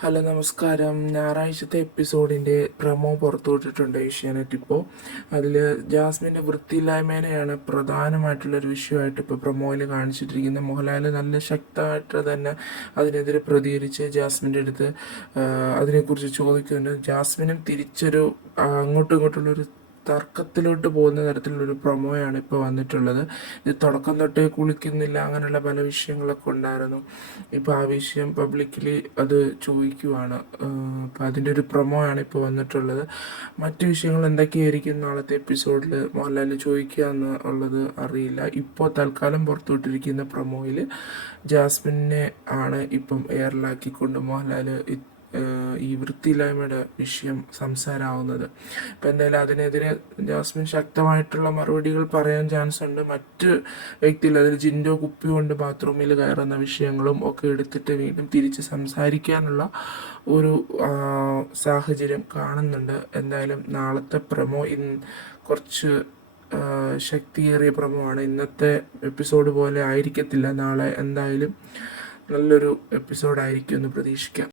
Hello നമസ്കാരം. ഞായറാഴ്ചത്തെ എപ്പിസോഡിൻ്റെ promo പുറത്തുവിട്ടിട്ടുണ്ട് Asianet. ഇപ്പോൾ അതിൽ ജാസ്മിൻ്റെ വൃത്തിയില്ലായ്മേനെയാണ് പ്രധാനമായിട്ടുള്ളൊരു വിഷയമായിട്ട് ഇപ്പോൾ പ്രൊമോയിൽ കാണിച്ചിട്ടിരിക്കുന്നത്. മോഹൻലാൽ നല്ല ശക്തമായിട്ട് തന്നെ അതിനെതിരെ പ്രതികരിച്ച് ജാസ്മിൻ്റെ അടുത്ത് അതിനെക്കുറിച്ച് ചോദിക്കുന്നുണ്ട്. ജാസ്മിനും തിരിച്ചൊരു അങ്ങോട്ടും ഇങ്ങോട്ടുള്ളൊരു തർക്കത്തിലോട്ട് പോകുന്ന തരത്തിലുള്ളൊരു പ്രൊമോയാണ് ഇപ്പോൾ വന്നിട്ടുള്ളത്. ഇത് തുടക്കം തൊട്ടേ കുളിക്കുന്നില്ല, അങ്ങനെയുള്ള പല വിഷയങ്ങളൊക്കെ ഉണ്ടായിരുന്നു. ഇപ്പോൾ ആ വിഷയം പബ്ലിക്കലി അത് ചോദിക്കുവാണ്. അപ്പോൾ അതിൻ്റെ ഒരു പ്രൊമോ ആണ് ഇപ്പോൾ വന്നിട്ടുള്ളത്. മറ്റു വിഷയങ്ങൾ എന്തൊക്കെയായിരിക്കും നാളത്തെ എപ്പിസോഡിൽ മോഹൻലാൽ ചോദിക്കുക എന്നുള്ളത് അറിയില്ല. ഇപ്പോൾ തൽക്കാലം പുറത്തുവിട്ടിരിക്കുന്ന പ്രൊമോയിൽ ജാസ്മിനെ ആണ് ഇപ്പം എയറിലാക്കിക്കൊണ്ട് മോഹൻലാൽ ഈ വൃത്തിയില്ലായ്മയുടെ വിഷയം സംസാരമാവുന്നത്. ഇപ്പം എന്തായാലും അതിനെതിരെ ജാസ്മിൻ ശക്തമായിട്ടുള്ള മറുപടികൾ പറയാൻ ചാൻസ് ഉണ്ട്. മറ്റ് വ്യക്തികൾ, അതിൽ ജിൻഡോ കുപ്പി കൊണ്ട് ബാത്റൂമിൽ കയറുന്ന വിഷയങ്ങളും ഒക്കെ എടുത്തിട്ട് വീണ്ടും തിരിച്ച് സംസാരിക്കാനുള്ള ഒരു സാഹചര്യം കാണുന്നുണ്ട്. എന്തായാലും നാളത്തെ പ്രൊമോ കുറച്ച് ശക്തിയേറിയ പ്രൊമോയാണ്. ഇന്നത്തെ എപ്പിസോഡ് പോലെ ആയിരിക്കത്തില്ല നാളെ. എന്തായാലും നല്ലൊരു എപ്പിസോഡായിരിക്കും എന്ന് പ്രതീക്ഷിക്കാം.